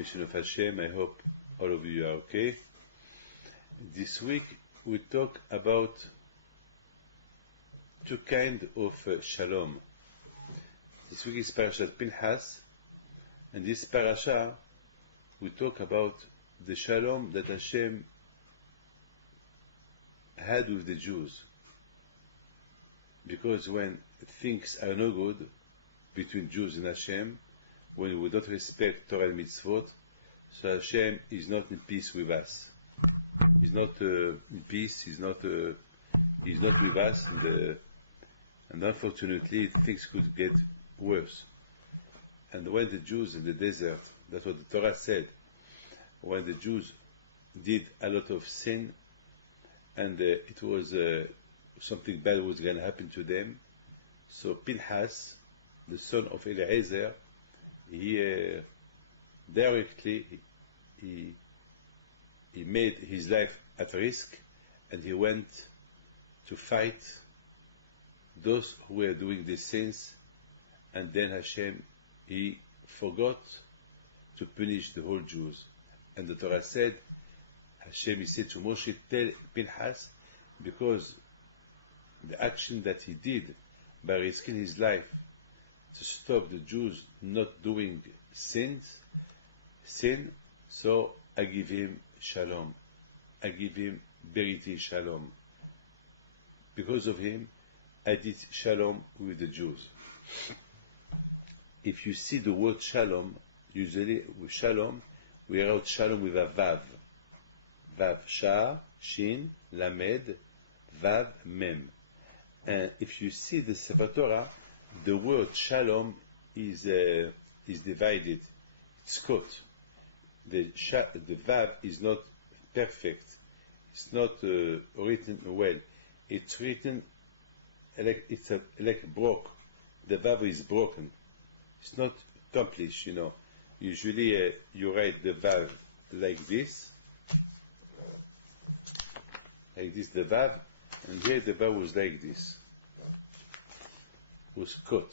permission of Hashem, I hope all of you are okay. This week we talk about two kinds of shalom. This week is Parashat Pinchas, and this parasha we talk about the shalom that Hashem had with the Jews. Because when things are no good between Jews and Hashem, when we don't respect Torah and mitzvot, so Hashem is not in peace with us. He's not in peace. He's not with us, and unfortunately things could get worse. And when the Jews in the desert, that's what the Torah said, when the Jews did a lot of sin, and it was something bad was going to happen to them, so Pinchas, the son of Eliezer, he directly made his life at risk, and he went to fight those who were doing these sins. And then Hashem, he forgot to punish the whole Jews. And the Torah said, Hashem, he said to Moshe, tell Pinchas, because the action that he did by risking his life to stop the Jews not doing sin, so I give him shalom. I give him beriti shalom. Because of him, I did shalom with the Jews. If you see the word shalom, usually with shalom, we write shalom with a vav. Vav, sha, shin, lamed, vav, mem. And if you see the Sefer Torah, the word shalom is divided. It's cut. The vav is not perfect. It's not written well. It's written like broke. The vav is broken. It's not accomplished, you know. Usually you write the vav like this, the vav, and here the vav was like this, was cut.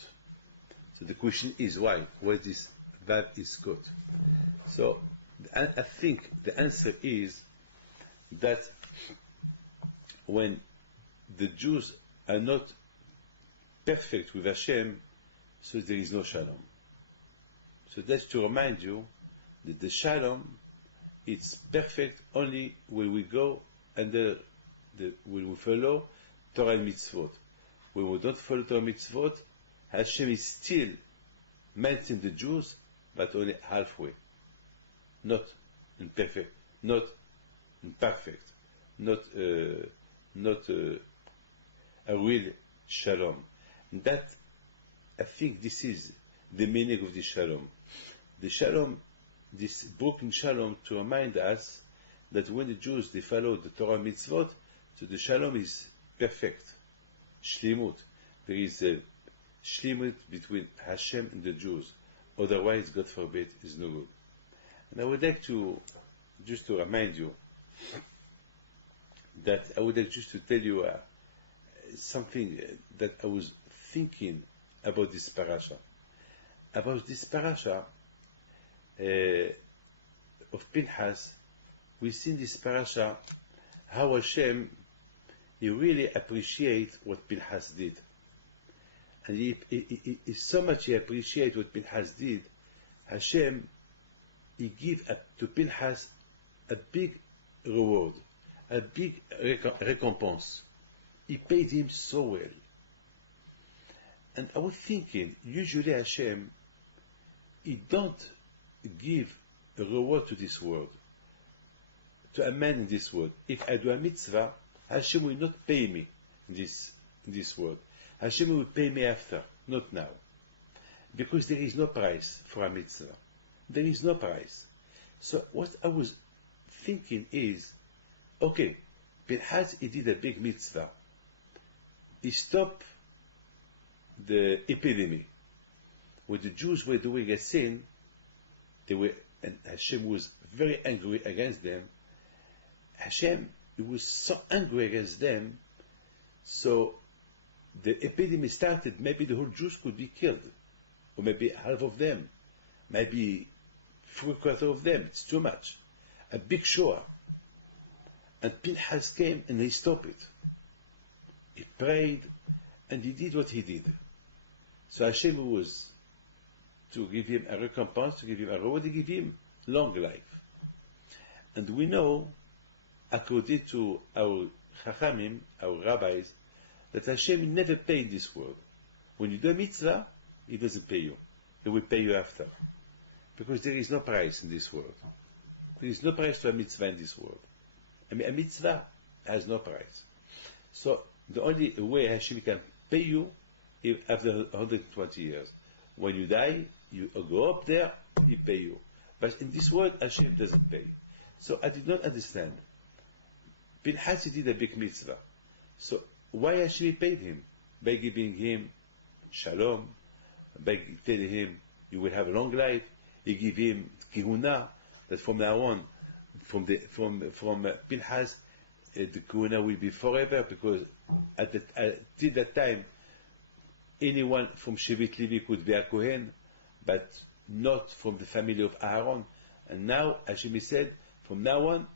So the question is why? Why this vav is cut? So I think the answer is that when the Jews are not perfect with Hashem, so there is no shalom. So that's to remind you that the shalom, it's perfect only when we go under when we follow Torah and mitzvot. When we don't follow Torah and mitzvot, Hashem is still mentioning the Jews, but only halfway. Not imperfect, not imperfect, not a real shalom. And that, I think this is the meaning of the shalom. The shalom, this broken shalom, to remind us that when the Jews, they follow the Torah mitzvot, so the shalom is perfect. Shlimut. There is a shlimut between Hashem and the Jews. Otherwise, God forbid, is no good. And I would like to remind you that I would like just to tell you something that I was thinking about this parasha. About this parasha of Pinchas, we see in this parasha how Hashem, he really appreciates what Pinchas did. And he so much he appreciates what Pinchas did, Hashem, he gave to Pinchas a big reward, a big recompense. He paid him so well. And I was thinking, usually Hashem, he don't give a reward to this world, to a man in this world. If I do a mitzvah, Hashem will not pay me in this world. Hashem will pay me after, not now. Because there is no price for a mitzvah. There is no price. So what I was thinking is, okay, Pinchas, he did a big mitzvah. He stopped the epidemic. When the Jews were doing a sin, and Hashem was very angry against them. Hashem, he was so angry against them, so the epidemic started. Maybe the whole Jews could be killed, or maybe half of them, maybe 3/4 of them. It's too much. A big shoah. And Pinchas came and he stopped it. He prayed and he did what he did. So Hashem was to give him a recompense, to give him a reward, to give him long life. And we know, according to our Chachamim, our rabbis, that Hashem never paid this world. When you do a mitzvah, He doesn't pay you. He will pay you after. Because there is no price in this world. There is no price to a mitzvah in this world. I mean, a mitzvah has no price. So the only way Hashem can pay you is after 120 years. When you die, you go up there, He pay you. But in this world, Hashem doesn't pay. So I did not understand. Pinchas did a big mitzvah. So why Hashem paid him? By giving him shalom, by telling him you will have a long life. He give him kihuna, that from now on, from Pinchas, the kihuna will be forever, because till that time, anyone from Shevet Levi could be a Kohen, but not from the family of Aaron. And now Hashem said, from now on,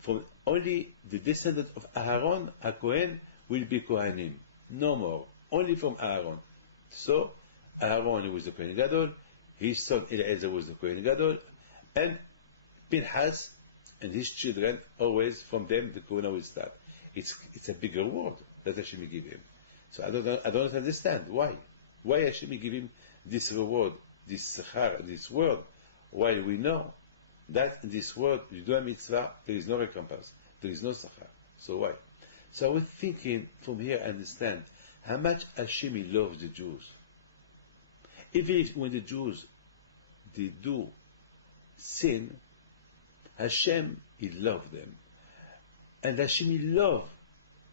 from only the descendant of Aaron, a Kohen, will be Kohanim. No more. Only from Aaron. So, Aaron was the Kohen Gadol, his son Eliezer was the Kohen Gadol, and Pinchas and his children, always from them the Kohen will start. It's a big reward that Hashem give him. So I don't understand why. Why Hashem give him this reward, this sechar, this word, while we know that in this world, you do a mitzvah, there is no recompense, there is no sechar. So why? So I was thinking from here, I understand how much Hashem loves the Jews. Even if when the Jews they do sin, Hashem He loves them, and Hashem He love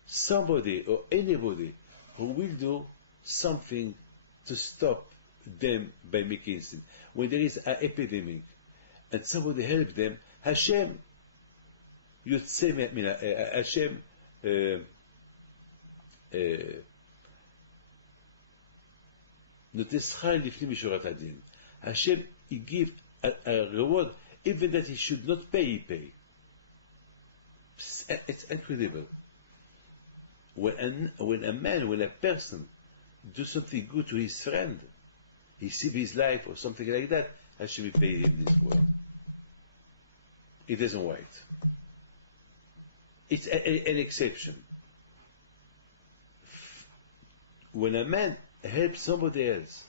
somebody or anybody who will do something to stop them by making sin. When there is an epidemic and somebody help them, Hashem Yotzei Mina, Hashem Hashem, He give a reward, even that He should not pay, He pay. It's incredible. When a person do something good to his friend, he save his life or something like that, Hashem will pay him this world. He doesn't wait. It's an exception. When a man helps somebody else,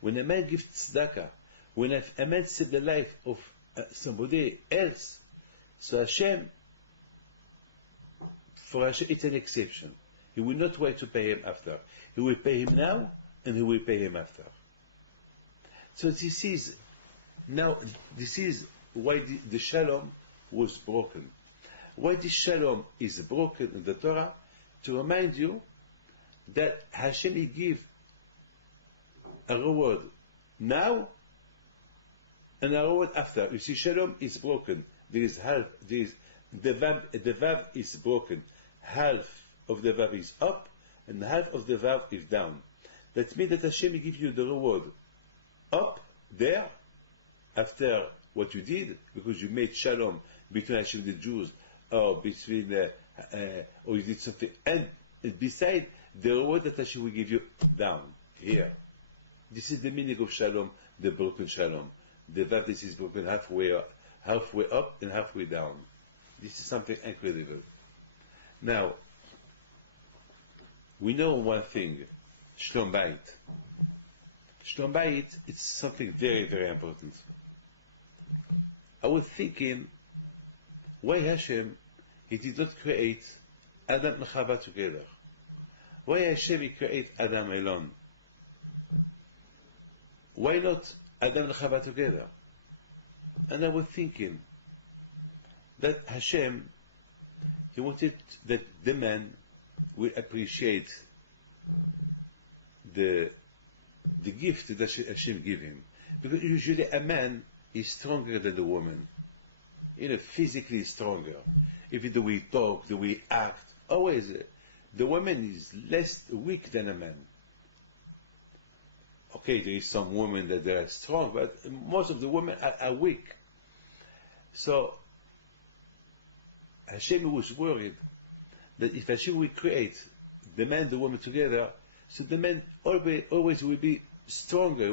when a man gives tzedakah, when a man saves the life of somebody else, so Hashem, for Hashem, it's an exception. He will not wait to pay him after. He will pay him now, and He will pay him after. So this is why the shalom was broken. Why the shalom is broken in the Torah? To remind you that Hashem will give a reward now and a reward after. You see, shalom is broken. There is half. There is the vav is broken. Half of the vav is up, and half of the vav is down. That means that Hashem will give you the reward up there after what you did, because you made shalom between Hashem and the Jews, or between or you did something, and beside the reward that Hashem will give you down here. This is the meaning of shalom, the broken shalom. The vav, this is broken halfway up and halfway down. This is something incredible. Now, we know one thing, Shlom Bayit. Shlom Bayit, it's something very, very important. I was thinking, why Hashem, He did not create Adam and Chava together? Why Hashem He create Adam alone? Why not Adam and Chava together? And I was thinking that Hashem, He wanted that the man will appreciate the gift that Hashem give him. Because usually a man is stronger than the woman. Physically stronger. Even the way he talk, the way he act, always the woman is less weak than a man. Okay, there is some women that they are strong, but most of the women are weak. So Hashem was worried that if Hashem will create the man and the woman together, so the man always will be stronger.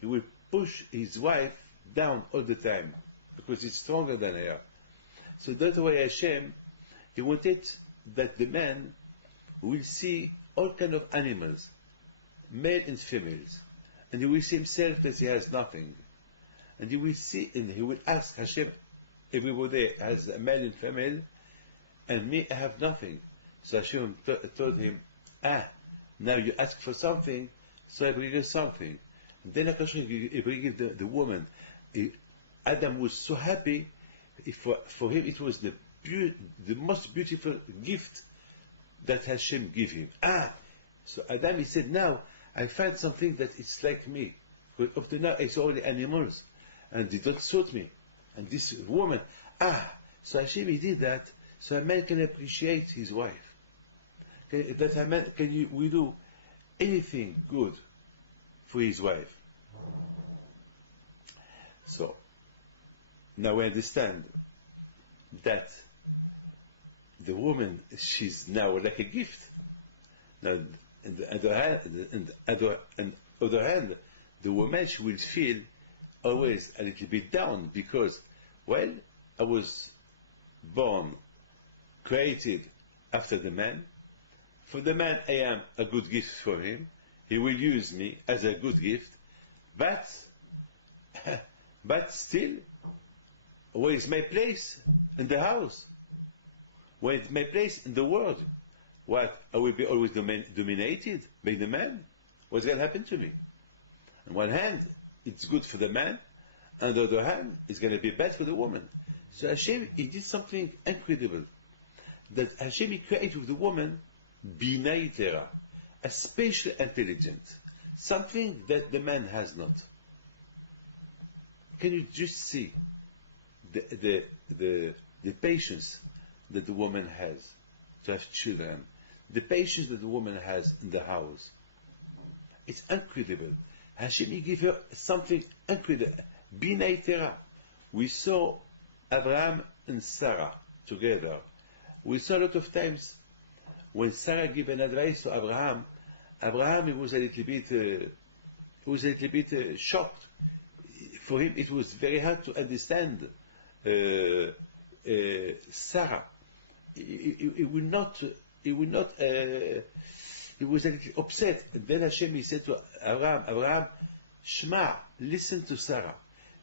He will push his wife down all the time because he's stronger than her. So that's why Hashem, he wanted that the man will see all kind of animals, male and females, and he will see himself that he has nothing. And he will see, and he will ask Hashem, everybody has a male and female, and me, I have nothing. So Hashem told him, now you ask for something, so I bring you something. And then he bring the woman. Adam was so happy, for him it was the most beautiful gift that Hashem gave him. So Adam, he said, now I find something that is like me. But up to now it's only animals, and they don't suit me. And this woman, so Hashem, he did that, so a man can appreciate his wife. That a man we do anything good for his wife. So now we understand that the woman, she's now like a gift. Now, on the other hand, the woman, she will feel always a little bit down because, well, I was born, created after the man. For the man, I am a good gift for him. He will use me as a good gift, but still, where is my place in the house? Where is my place in the world? What, I will be always dominated by the man? What's going to happen to me? On one hand, it's good for the man, on the other hand, it's going to be bad for the woman. So Hashem, he did something incredible. That Hashem, he created with the woman Binah Yetera, a special intelligence, something that the man has not. Can you just see the patience that the woman has to have children, the patience that the woman has in the house? It's incredible. Hashem, he gave her something incredible. Binah Yetera. We saw Abraham and Sarah together. We saw a lot of times when Sarah gave an advice to Abraham, he was a little bit shocked. For him, it was very hard to understand Sarah. He was a little upset. And then Hashem, he said to Abraham, Shema, listen to Sarah.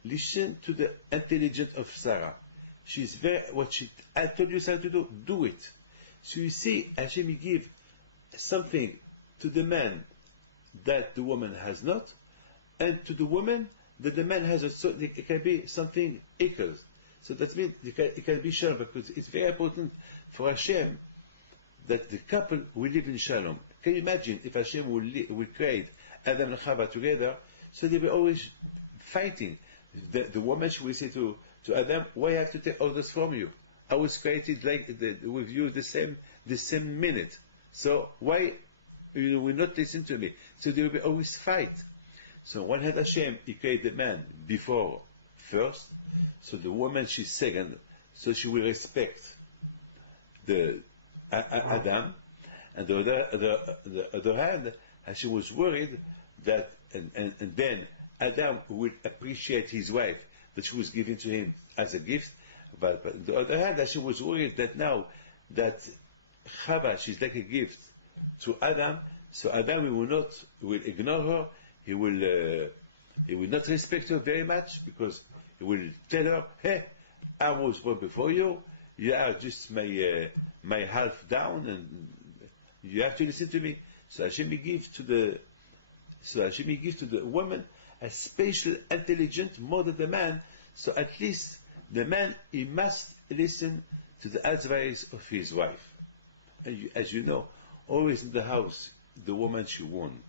Listen to the intelligence of Sarah. She's I told you Sarah to do it. So you see, Hashem, he give something to the man that the woman has not, and to the woman that the man has. So it can be something equals. So that means it can be shalom, because it's very important for Hashem that the couple will live in shalom. Can you imagine if Hashem will create Adam and Chava together, so they will always fighting. The woman, she will say to Adam, why I have to take orders from you? I was created with you the same minute. So why you will not listen to me? So they will always fight. So one had Hashem, he created the man before first, so the woman, she's second, so she will respect the Adam. And the other hand, Hashem was worried that, and then Adam would appreciate his wife that she was given to him as a gift. But on the other hand, Hashem was worried that now that Chava, she's like a gift to Adam, so Adam will ignore her. He will not respect her very much, because he will tell her, hey, I was born before you. You are just my half down, and you have to listen to me. So Hashem gives to the woman a special intelligence more than the man. So at least the man, he must listen to the advice of his wife. And as you know, always in the house, the woman, she won.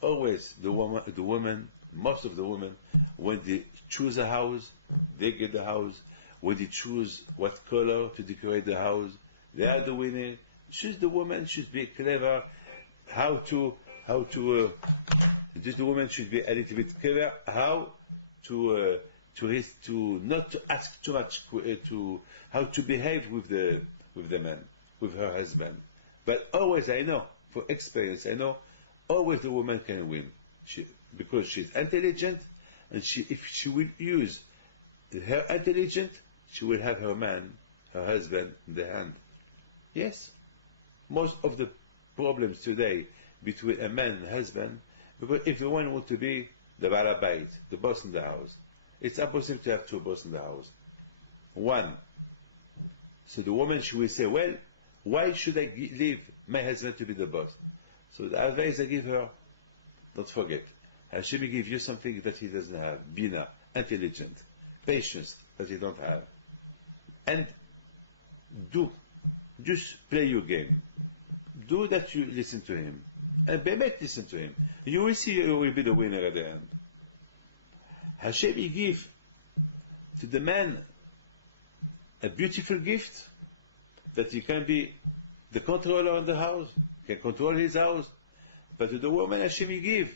Always the woman, most of the women, when they choose a house, they get the house. When they choose what color to decorate the house, they are the winner. She's the woman, should be clever. Just the woman should be a little bit clever how to to not to ask too much to how to behave with the man, with her husband. But always, I know, for experience, I know, always the woman can win. Because she's intelligent, and if she will use her intelligence, she will have her man, her husband, in the hand. Yes, most of the problems today between a man and husband, because if the one wants to be the balabait, the boss in the house, it's impossible to have two bosses in the house. One. So the woman, she will say, well, why should I leave my husband to be the boss? So the advice I give her, don't forget, Hashem will give you something that he doesn't have. Bina, intelligent, patience that he don't have. And just play your game. Do that you listen to him. And Bemet listen to him. You will see you will be the winner at the end. Hashem will give to the man a beautiful gift that he can be the controller of the house, can control his house. But to the woman, Hashem will give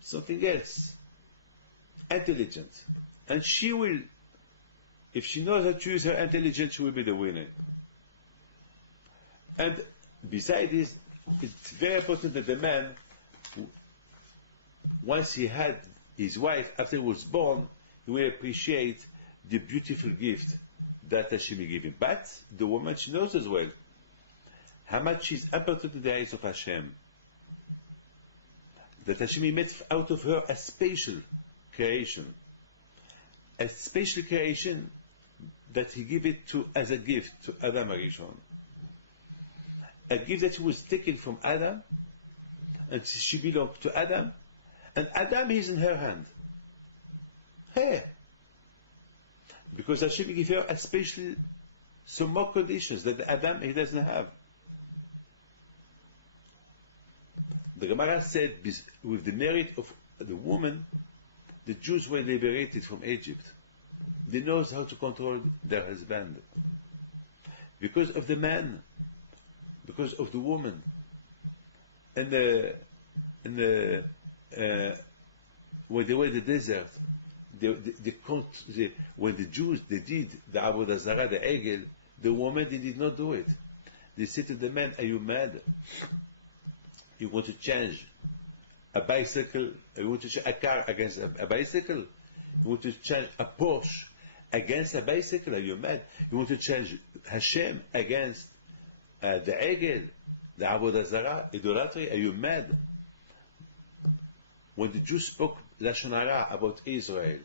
something else, intelligent. And she will, if she knows how to use her intelligence, she will be the winner. And besides this, it's very important that the man, once he had his wife, after he was born, he will appreciate the beautiful gift that Hashem will give him. But the woman, she knows as well how much is important in the eyes of Hashem. That Hashem made out of her a special creation. A special creation that he gave it to as a gift to Adam Arishon. A gift that was taken from Adam, and she belonged to Adam, and Adam is in her hand. Hey! Because Hashem gave her a special, some more conditions that Adam, he doesn't have. The Gemara said, with the merit of the woman, the Jews were liberated from Egypt. They know how to control their husband. Because of the man, because of the woman. And when they were in the desert, when the Jews, they did the Avodah Zarah, the Egel, the woman, they did not do it. They said to the man, are you mad? You want to change a bicycle, you want to change a car against a bicycle? You want to change a Porsche against a bicycle? Are you mad? You want to change Hashem against the Egel, the Avodah Zarah, idolatry? Are you mad? When the Jews spoke Lashon Hara about Israel,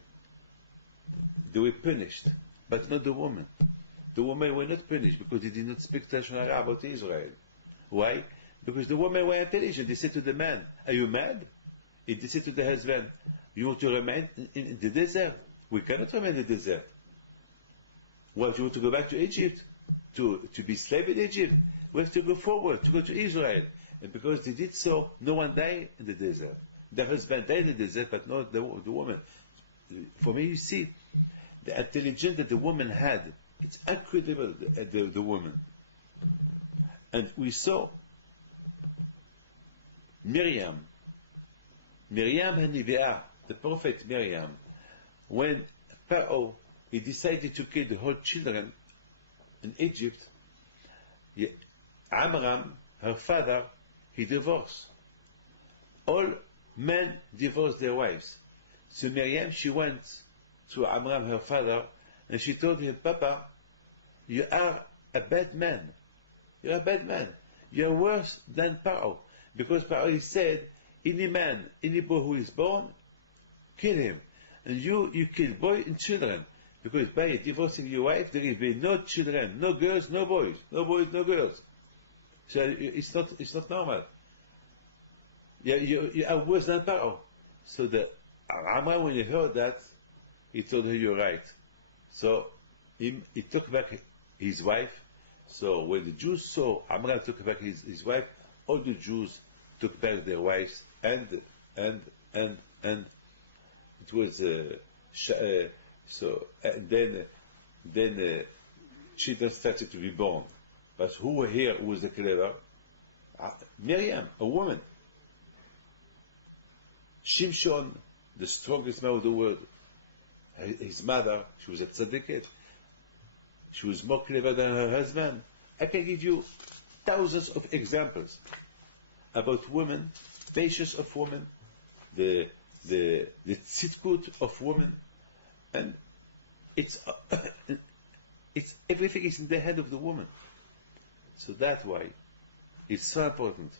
they were punished, but not the woman. The women were not punished because they did not speak Lashon Hara about Israel. Why? Because the women were intelligent. They said to the man, are you mad? They said to the husband, you want to remain in the desert? We cannot remain in the desert. Well, if you want to go back to Egypt, to be slave in Egypt, we have to go forward, to go to Israel. And because they did so, no one died in the desert. The husband died in the desert, but not the woman. For me, you see, the intelligence that the woman had, it's incredible, the woman. And we saw Miriam Haniviah, the prophet Miriam, when Pharaoh, he decided to kill the whole children in Egypt, Amram, her father, he divorced. All men divorced their wives. So Miriam, she went to Amram, her father, and she told him, Papa, you are a bad man. You're a bad man. You're worse than Pharaoh. Because Pharaoh, he said, any man, any boy who is born, kill him. And you kill boys and children. Because by divorcing your wife, there will be no children, no girls, no boys. No boys, no girls. So it's not normal. You are worse than Pharaoh. So Amram, when he heard that, he told her, you're right. So he took back his wife. So when the Jews saw Amram took back his wife, all the Jews took back their wives, and it was then children started to be born. But who here was the clever? Miriam, a woman. Shimshon, the strongest man of the world. his mother, she was a tzaddiket. She was more clever than her husband. I can give you thousands of examples about women, patience of women, the tzidkut of women, and it's it's everything is in the head of the woman. So that's why it's so important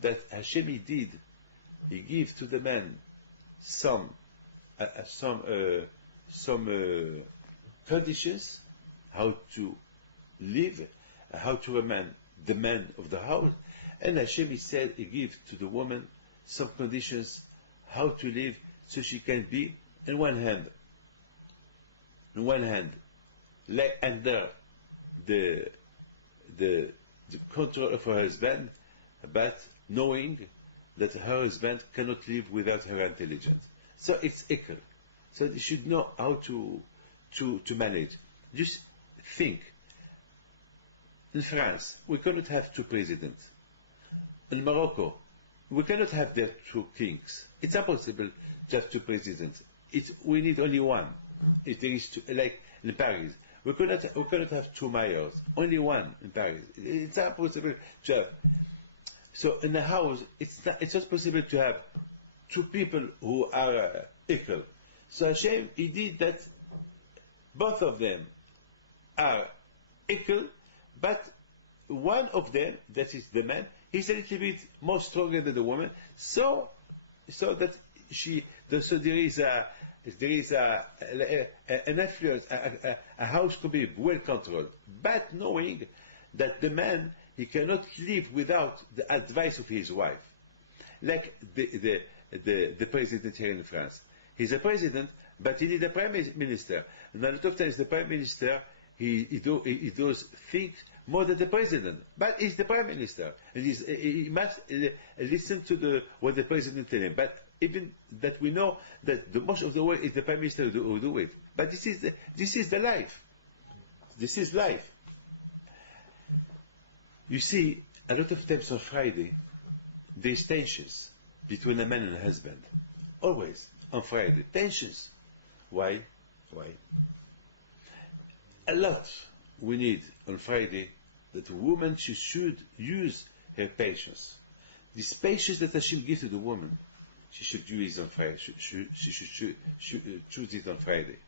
that Hashem He gave to the man some conditions how to live, how to remain the man of the house, and Hashem He gave to the woman some conditions how to live so she can be in one hand, like under the control of her husband, but knowing that her husband cannot live without her intelligence. So it's equal. So they should know how to manage. Just think. In France, we cannot have two presidents. In Morocco, we cannot have there two kings. It's impossible to have two presidents. We need only one. If there is two, like in Paris, we cannot have two mayors. Only one in Paris. It's impossible to have. So in the house, it's not possible to have two people who are equal. So Hashem, He did that both of them are equal, but one of them, that is the man, he's a little bit more stronger than the woman, so that there is an influence, a house could be well controlled, but knowing that the man, he cannot live without the advice of his wife. Like the president here in France. He's a president, but he needs a prime minister. And a lot of times the prime minister, he does things more than the president. But he's the prime minister. And he must listen to what the president tells him. But even that we know that the most of the work is the prime minister who do it. But this is the life. This is life. You see, a lot of times on Friday, there's tensions between a man and a husband. Always on Friday. Tensions. Why? A lot we need on Friday that a woman should use her patience. This patience that Hashem gives to the woman, she should use it on Friday. She should choose it on Friday.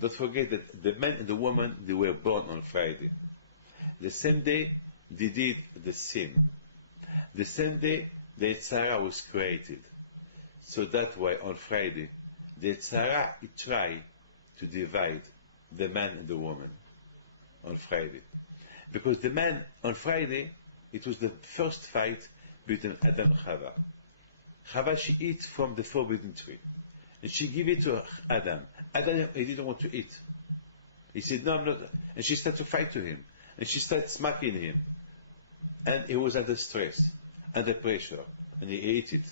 Don't forget that the man and the woman, they were born on Friday. The same day they did the sin. The same day the Tzara was created. So that's why on Friday the Tzara tried to divide the man and the woman on Friday. Because the man on Friday, it was the first fight between Adam and Chava. Chava, she eats from the forbidden tree. And she gave it to Adam. Adam, he didn't want to eat. He said, no, I'm not. And she started to fight to him. And she started smacking him. And he was under stress, under pressure. And he ate it.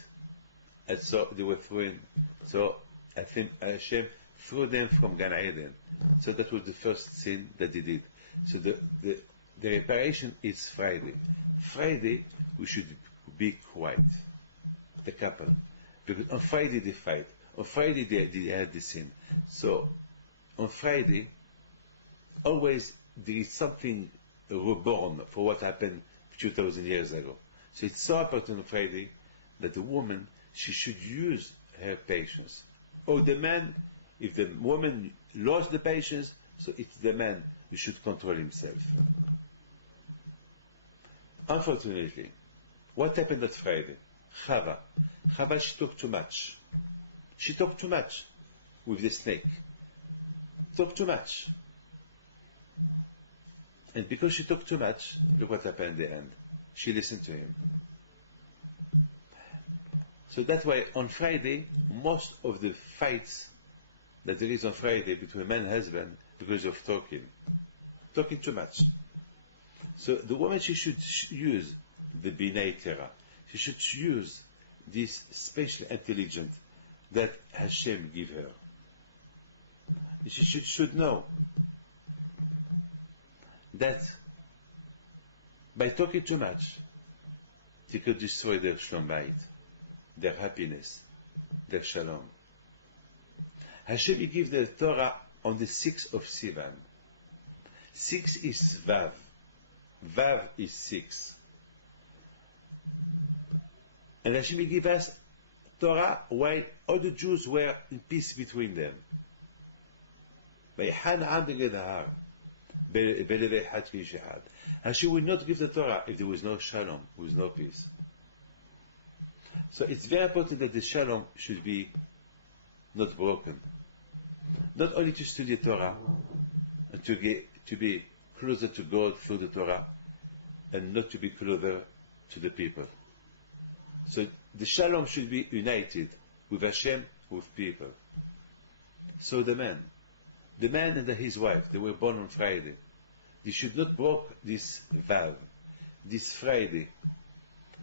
And so they were thrown. So I think Hashem threw them from Gan Eden. So that was the first sin that they did. So the reparation is Friday. Friday, we should be quiet, the couple. Because on Friday they fight. On Friday they have the sin. So on Friday, always there is something reborn for what happened 2,000 years ago. So it's so important on Friday that the woman, she should use her patience. Or the man, if the woman lost the patience, so it's the man who should control himself. Unfortunately, what happened at Friday? Chava, she talked too much. She talked too much with the snake. Talked too much. And because she talked too much, look what happened in the end. She listened to him. So that's why on Friday, most of the fights that there is on Friday between man and husband, because of talking too much. So the woman, she should use the Binei Torah. She should use this special intelligence that Hashem give her. She should know that by talking too much, they could destroy their shalom bayit, their happiness, their shalom. Hashem he give the Torah on the 6th of Sivan. 6 is Vav. Vav is 6. And Hashem he give us Torah while all the Jews were in peace between them. Hashem will not give the Torah if there was no shalom, there was no peace. So it's very important that the shalom should be not broken. Not only to study Torah, and to be closer to God through the Torah, and not to be closer to the people. So the shalom should be united with Hashem, with people. So the man and his wife, they were born on Friday. They should not break this Vav, this Friday.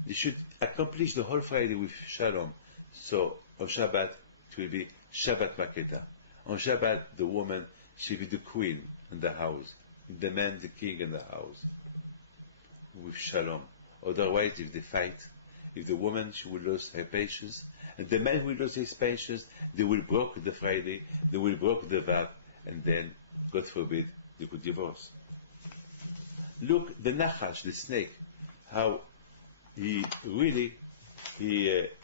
They should accomplish the whole Friday with shalom. So on Shabbat, it will be Shabbat Makeda. On Shabbat, the woman should be the queen in the house, the man the king in the house, with shalom. Otherwise, if they fight, if the woman she will lose her patience, and the man will lose his patience, they will break the Friday, they will break the Vav, and then, God forbid, they could divorce. Look, the Nachash, the snake, how he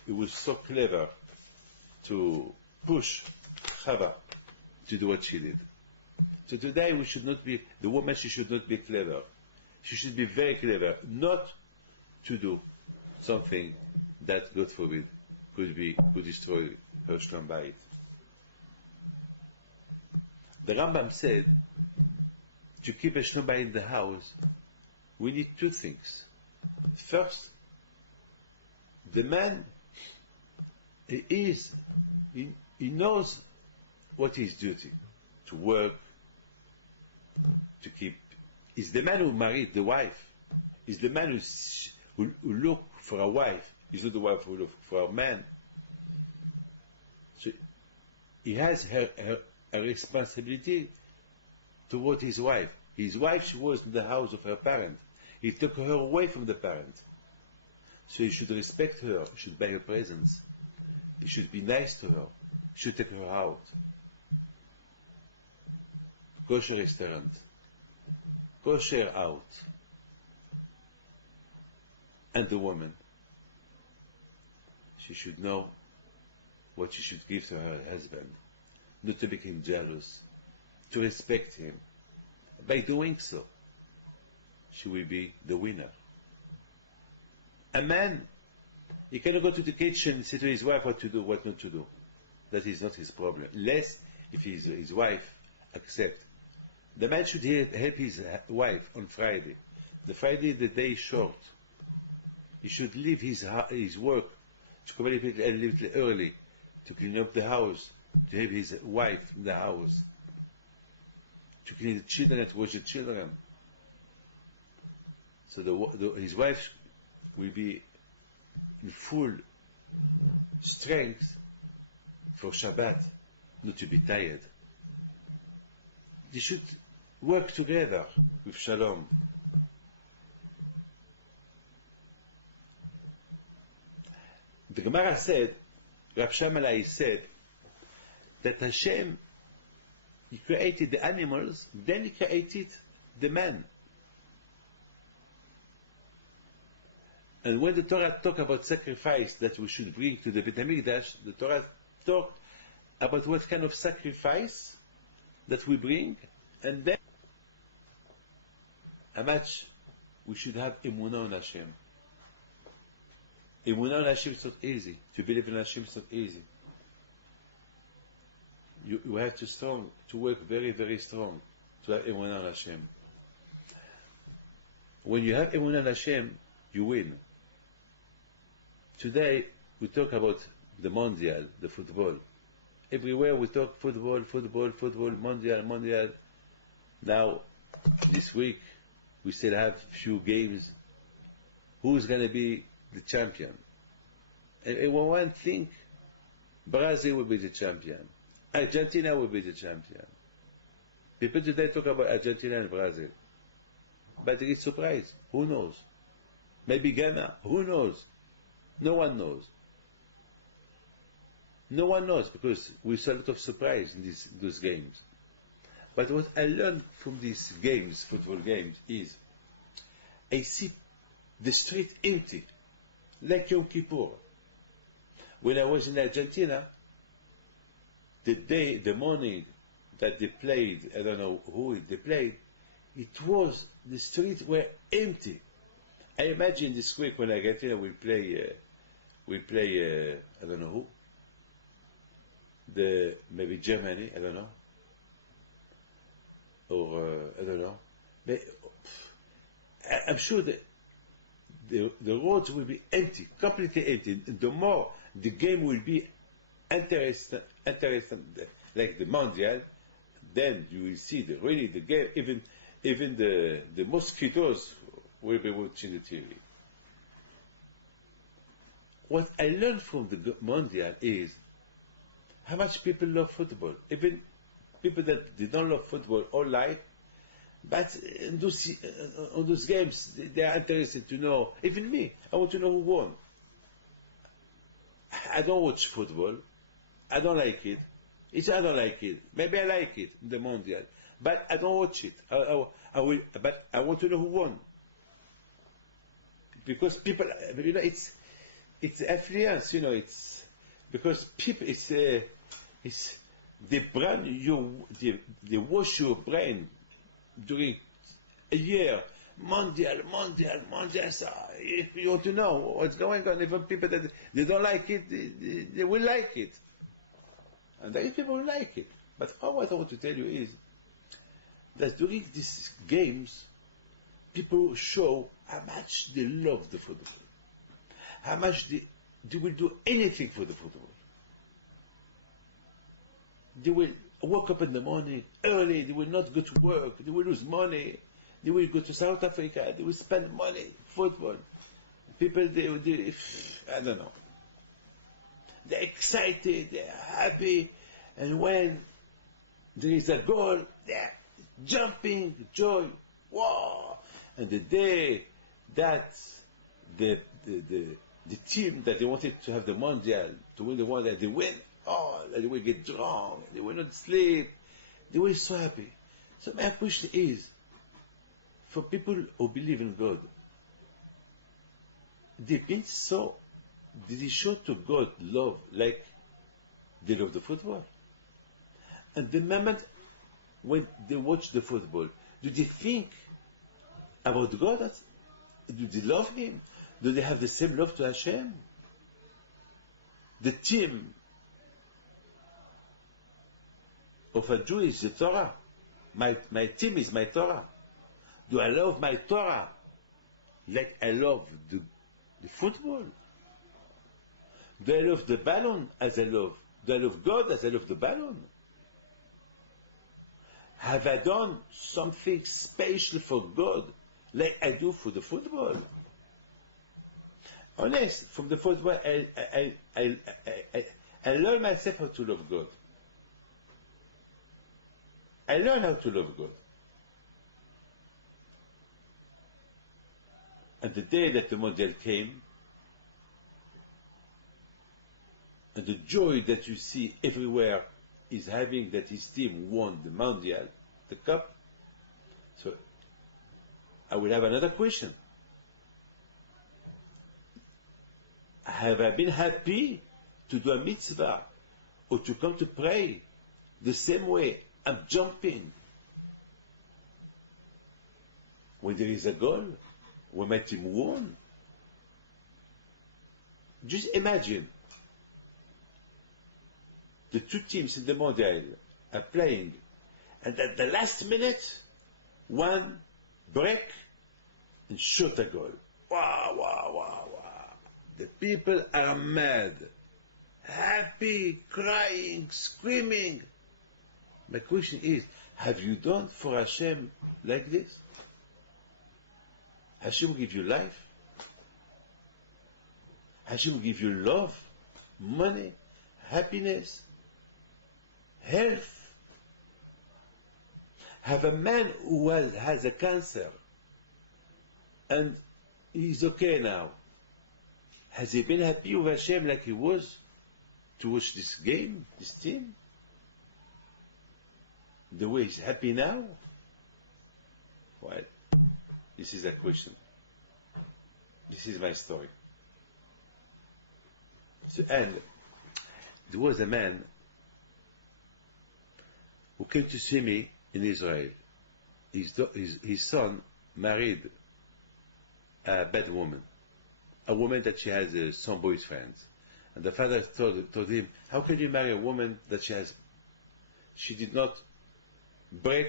was so clever to push Chava to do what she did. So today we should not be, the woman, she should not be clever. She should be very clever, not to do something that, God forbid, could destroy her Shlom Bayit. The Rambam said, to keep a Shlom Bayit in the house, we need two things. First, the man, he knows what his duty, to work, to keep. Is the man who married the wife. Is the man who look for a wife. Is not the wife who look for a man. So he has a responsibility toward his wife. His wife, she was in the house of her parent. He took her away from the parent. So he should respect her, he should buy her presents, he should be nice to her, he should take her out. Kosher restaurant, kosher out. And the woman, she should know what she should give to her husband, not to make him jealous, to respect him. By doing so, she will be the winner. A man, he cannot go to the kitchen and say to his wife what to do, what not to do. That is not his problem. Less if his wife accepts. The man should help his wife on Friday. The Friday, the day is short. He should leave his work to come a little early to clean up the house, to help his wife in the house, to clean the children, to wash the children. So his wife will be in full strength for Shabbat, not to be tired. They should work together with Shalom. The Gemara said, Rab Shamalai said, that Hashem, He created the animals, then He created the man. And when the Torah talk about sacrifice that we should bring to the Beit HaMikdash, the Torah talk about what kind of sacrifice that we bring, and then how much we should have emunah on Hashem. Emunah on Hashem is not easy. To believe in Hashem is not easy. You have to work very, very strong to have emunah on Hashem. When you have emunah on Hashem, you win. Today, we talk about the Mondial, the football. Everywhere we talk football, Mondial. Now, this week, we still have few games. Who's going to be the champion? And one think, Brazil will be the champion. Argentina will be the champion. People today talk about Argentina and Brazil. But they get surprised. Who knows? Maybe Ghana. Who knows? No one knows. No one knows because we saw a lot of surprise in those games. But what I learned from these games, football games, is I see the street empty, like Yom Kippur. When I was in Argentina, the morning that they played, I don't know who they played, the streets were empty. I imagine this week when I get here, we'll play, I don't know who, maybe Germany, I don't know, or I don't know. But I'm sure that the roads will be empty, completely empty. The more the game will be interesting, like the Mondial, then you will see really the game. Even the mosquitoes will be watching the TV. What I learned from the Mondial is how much people love football. Even people that they don't love football all life, but on those games they are interested to know. Even me, I want to know who won. I don't watch football. I don't like it. I don't like it. Maybe I like it in the Mondial, but I don't watch it. I will, but I want to know who won. Because people, it's affluence, it's because people, they they wash your brain during a year. Mondial. So if you want to know what's going on, even people that they don't like it, they will like it. And there is people who like it. But what I want to tell you is that during these games, people show how much they love the football, how much they will do anything for the football. They will wake up in the morning early, they will not go to work, they will lose money, they will go to South Africa, they will spend money, football. People, I don't know. They're excited, they're happy, and when there is a goal, they're jumping, joy, wow! And the day that the team that they wanted to have the Mondial, to win the Mondial, they win, they will get drunk, they will not sleep, they were so happy. So my question is, for people who believe in God, did they show to God love like they love the football? And the moment when they watch the football, do they think about God? Do they love Him? Do they have the same love to Hashem? The team of a Jew is the Torah. My team is my Torah. Do I love my Torah like I love the football? Do I love the balloon as I love? Do I love God as I love the balloon? Have I done something special for God like I do for the football? Honest, from the football, I learn myself how to love God. I learn how to love God. And the day that the Mondial came, and the joy that you see everywhere is having that his team won the Mondial, the cup. So I will have another question. Have I been happy to do a mitzvah or to come to pray the same way I'm jumping when there is a goal, when my team won? Just imagine the two teams in the Mondial are playing, and at the last minute, one break and shoot a goal. Wow, wow, wow, wow. The people are mad, happy, crying, screaming. My question is, have you done for Hashem like this? Hashem give you life. Hashem give you love, money, happiness, health. Have a man who has a cancer and he's okay now. Has he been happy with Hashem like he was to watch this game, this team? The way he's happy now? Well, this is a question. This is my story. So, and there was a man who came to see me in Israel. His son married a bad woman, a woman that she has some boyfriends. And the father told him, how can you marry a woman that she did not break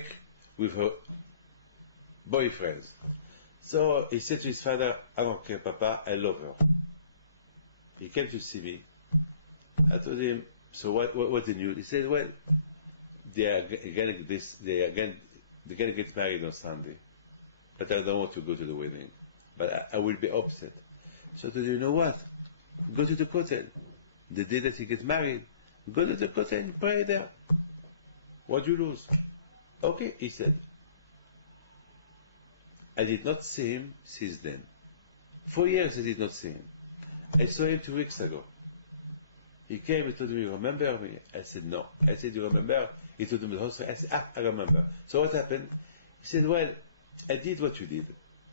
with her boyfriends? So he said to his father, I don't care, Papa, I love her. He came to see me. I told him, so what the news? He said, well, they're gonna get married on Sunday, but I don't want to go to the wedding. But I will be upset. So I told him, you know what? Go to the kotel. The day that he gets married, go to the kotel and pray there. What do you lose? Okay, he said. I did not see him since then. 4 years I did not see him. I saw him 2 weeks ago. He came and told me, you remember me? I said, no. I said, you remember? He told me the whole story. I said, I remember. So what happened? He said, well, I did what you did,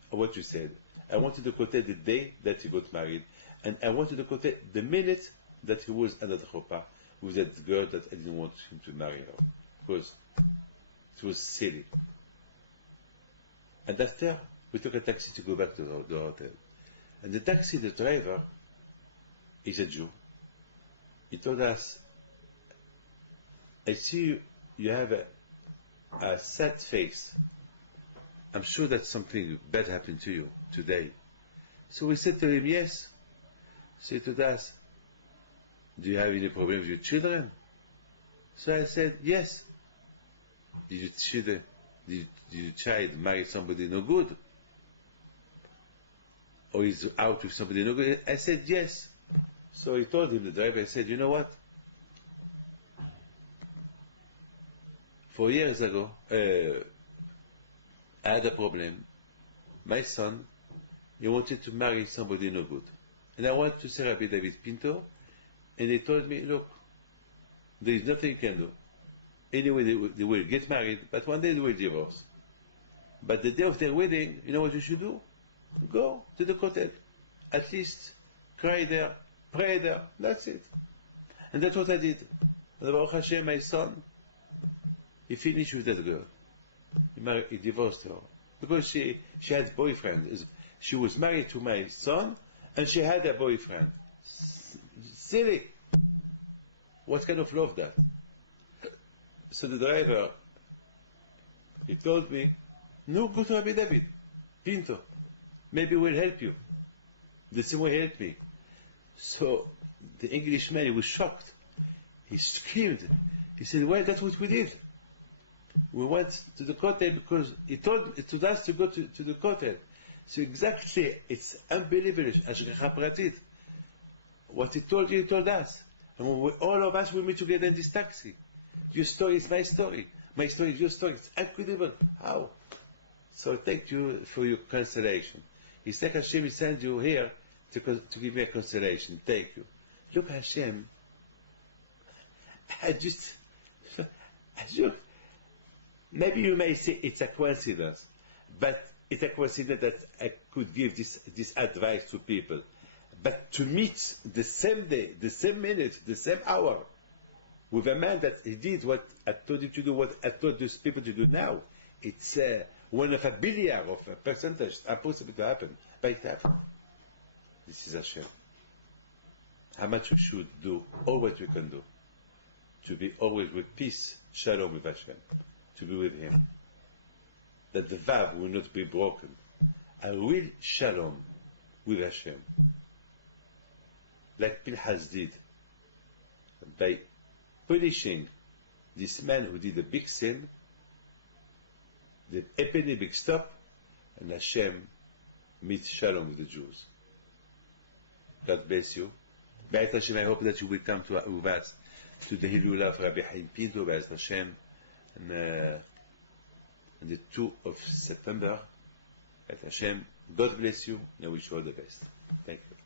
or what you said. I wanted to kotel the day that he got married, and I wanted to kotel the minute that he was under the chuppah with that girl that I didn't want him to marry her, because it was silly. And after, we took a taxi to go back to the hotel. And the taxi, the driver, is a Jew. He told us, I see you have a sad face. I'm sure that something bad happened to you today. So we said to him, yes. So he told us, do you have any problem with your children? So I said, yes. Did your child marry somebody no good? Or is out with somebody no good? I said, yes. So he told him, the driver, I said, you know what? 4 years ago, I had a problem. My son, he wanted to marry somebody no good. And I went to Sir Rabbi David Pinto, and he told me, look, there is nothing you can do. Anyway, they will get married, but one day they will divorce. But the day of their wedding, you know what you should do? Go to the kotel. At least cry there, pray there. That's it. And that's what I did. And Baruch Hashem, my son, he finished with that girl. He divorced her. Because she had boyfriend. She was married to my son, and she had a boyfriend. Silly. What kind of love that? So the driver, he told me, no, go to Rabbi David Pinto. Maybe we'll help you. The same way he helped me. So the Englishman, he was shocked. He screamed. He said, well, that's what we did. We went to the kotel because he told us to go to the kotel. So exactly, it's unbelievable. Hashgacha pratit. What he told you, he told us. And all of us will meet together in this taxi. Your story is my story. My story is your story. It's incredible. How? So thank you for your consolation. It's like Hashem sent you here to give me a consolation. Thank you. Look, Hashem, maybe you may say it's a coincidence, but it's a coincidence that I could give this advice to people. But to meet the same day, the same minute, the same hour, with a man that he did what I told him to do, what I told those people to do now, it's one of a billion of a percentage impossible to happen. But it happened. This is Hashem. How much we should do all what we can do to be always with peace, shalom with Hashem, to be with Him. That the Vav will not be broken. A real shalom with Hashem. Like Pinchas did by punishing this man who did a big sin, the epidemic stopped, and Hashem meets shalom with the Jews. God bless you. B'ez Hashem, I hope that you will come with us to the Hilula of Rabbi Chaim Pinto, B'ez Hashem, on the 2nd of September. B'ez Hashem, God bless you, and I wish you all the best. Thank you.